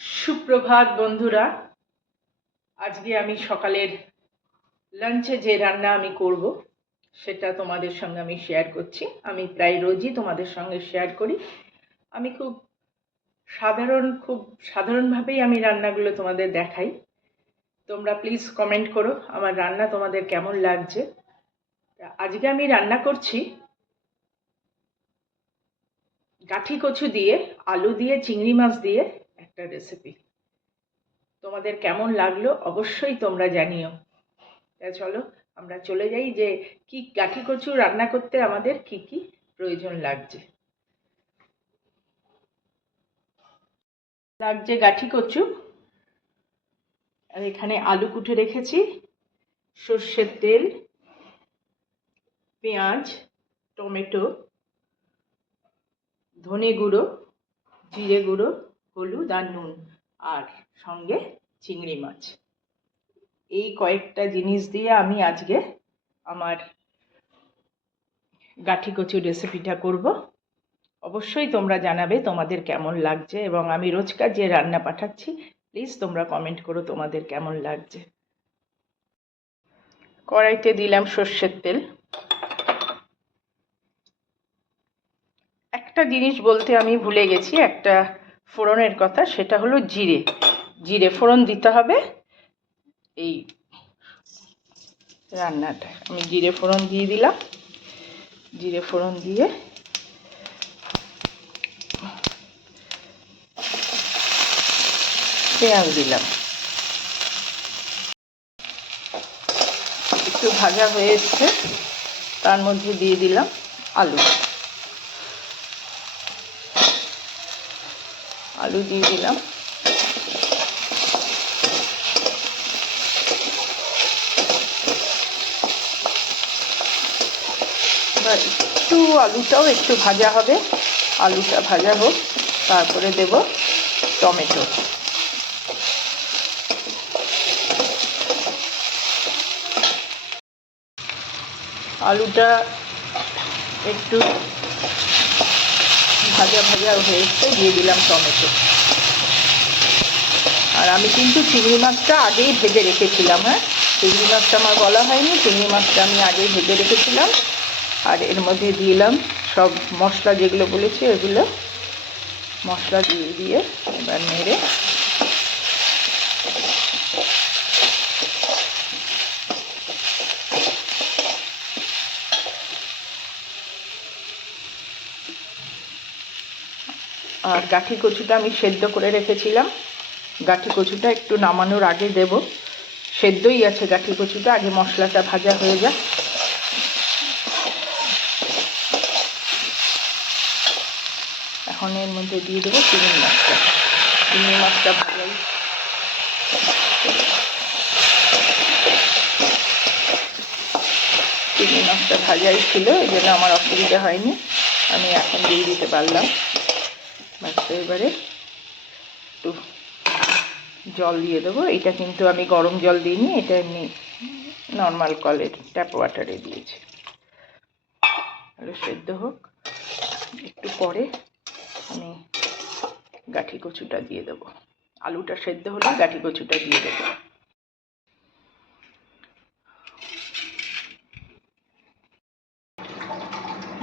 সুপ্রভাত বন্ধুরা। আজকে আমি সকালের লাঞ্চে যে রান্না আমি করব সেটা তোমাদের সঙ্গে আমি শেয়ার করছি। আমি প্রায় রোজই তোমাদের সঙ্গে শেয়ার করি। আমি খুব সাধারণভাবেই আমি রান্নাগুলো তোমাদের দেখাই। তোমরা প্লিজ কমেন্ট করো আমার রান্না তোমাদের কেমন লাগছে। আজকে আমি রান্না করছি গাঠি কচু দিয়ে, আলু দিয়ে, চিংড়ি মাছ দিয়ে একটা রেসিপি। তোমাদের কেমন লাগলো অবশ্যই তোমরা জানিও। চলো আমরা চলে যাই যে কি গাঠি কচু রান্না করতে আমাদের কি কি প্রয়োজন লাগছে গাঠি কচু। আর এখানে আলু কুটে রেখেছি, সর্ষের তেল, পেঁয়াজ, টমেটো, ধনে গুঁড়ো, জিরে গুঁড়ো, হলুদ আর নুন, আর সঙ্গে চিংড়ি মাছ। এই কয়েকটা জিনিস দিয়ে আমি আজকে আমার গাঠি কচুর রেসিপিটা করব। অবশ্যই তোমরা জানাবে তোমাদের কেমন লাগছে, এবং আমি রোজকার যে রান্না পাঠাচ্ছি প্লিজ তোমরা কমেন্ট করো তোমাদের কেমন লাগছে। কড়াইতে দিলাম সর্ষের তেল। একটা জিনিস বলতে আমি ভুলে গেছি, একটা ফোড়নের কথা, সেটা হলো জিরে ফোড়ন দিতে হবে এই রান্নাটা। আমি জিরে ফোড়ন দিয়ে দিলাম। জিরে ফোড়ন দিয়ে পেঁয়াজ দিলাম, একটু ভাজা হয়ে এসছে, তার মধ্যে দিয়ে দিলাম আলু দিয়ে দিলাম। এবার একটু আলুটাও একটু ভাজা হবে, আলুটা ভাজা হোক, তারপরে দেব টমেটো। আলুটা একটু ভাজা হয়ে এসছে, দিয়ে দিলাম টমেটো। আর আমি কিন্তু চিংড়ি মাছটা আগেই ভেজে রেখেছিলাম। চিংড়ি মাছটা আমার বলা হয়নি, চিংড়ি মাছটা আমি আগেই ভেজে রেখেছিলাম। আর এর মধ্যে দিলাম সব মশলা যেগুলো বলেছি, ওগুলো মশলা দিয়ে এবার নেড়ে আর গাঠি কচুটা আমি সেদ্ধ করে রেখেছিলাম। গাঠি কচুটা একটু নামানোর আগে দেব। সেদ্ধই আছে গাঠি কচুটা, আগে মশলাটা ভাজা হয়ে যাক। এখন এর মধ্যে দিয়ে দেবো চিংড়ি মাছটা ভাজাই। চিংড়ি মাছটা ভাজাই ছিল, এই জন্য আমার অসুবিধা হয়নি, আমি এখন দিয়ে দিতে পারলাম। এবারে একটু জল দিয়ে দেবো। এটা কিন্তু আমি গরম জল দিইনি, এটা এমনি নর্মাল কলের ট্যাপ ওয়াটারে দিয়েছি। আলু সেদ্ধ হোক, একটু পরে আমি গাঠি কচুটা দিয়ে দেবো। আলুটা সেদ্ধ হলে গাঠি কচুটা দিয়ে দেবো।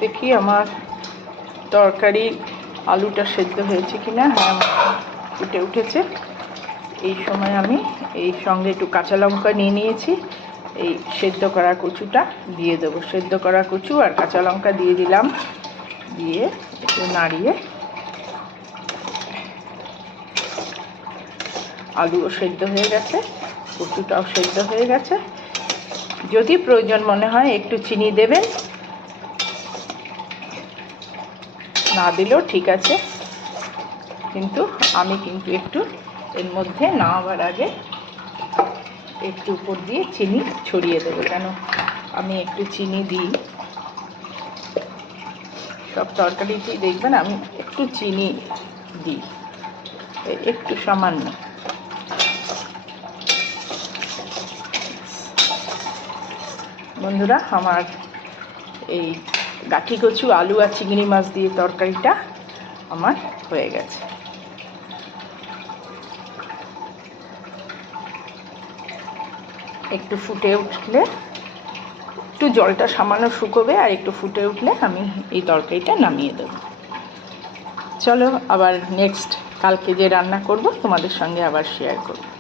দেখি আমার তরকারি আলুটা সেদ্ধ হয়েছে কিনা। হ্যাঁ, ফুটে উঠেছে। এই সময় আমি এই সঙ্গে একটু কাঁচা লঙ্কা নিয়ে নিয়েছি, এই সেদ্ধ করা কচুটা দিয়ে দেবো। সেদ্ধ করা কচু আর কাঁচা লঙ্কা দিয়ে দিলাম, দিয়ে একটু নাড়িয়ে, আলুও সেদ্ধ হয়ে গেছে, কচুটাও সেদ্ধ হয়ে গেছে। যদি প্রয়োজন মনে হয় একটু চিনি দেবেন, না দিলেও ঠিক আছে, কিন্তু আমি একটু এর মধ্যে নামাবার আগে একটু উপর দিয়ে চিনি ছড়িয়ে দেবো, কেন আমি একটু চিনি দিই সব তরকারিতেই, দেখবেন আমি একটু চিনি দিই, একটু সামান্য। বন্ধুরা, আমার এই গাঠি কচু আলু আর চিংড়ি মাছ দিয়ে তরকারিটা আমার হয়ে গেছে। একটু ফুটে উঠলে, একটু জলটা সামান্য শুকোবে আর একটু ফুটে উঠলে আমি এই তরকারিটা নামিয়ে দেব। চলো আবার নেক্সট কালকে যে রান্না করব তোমাদের সঙ্গে আবার শেয়ার করব।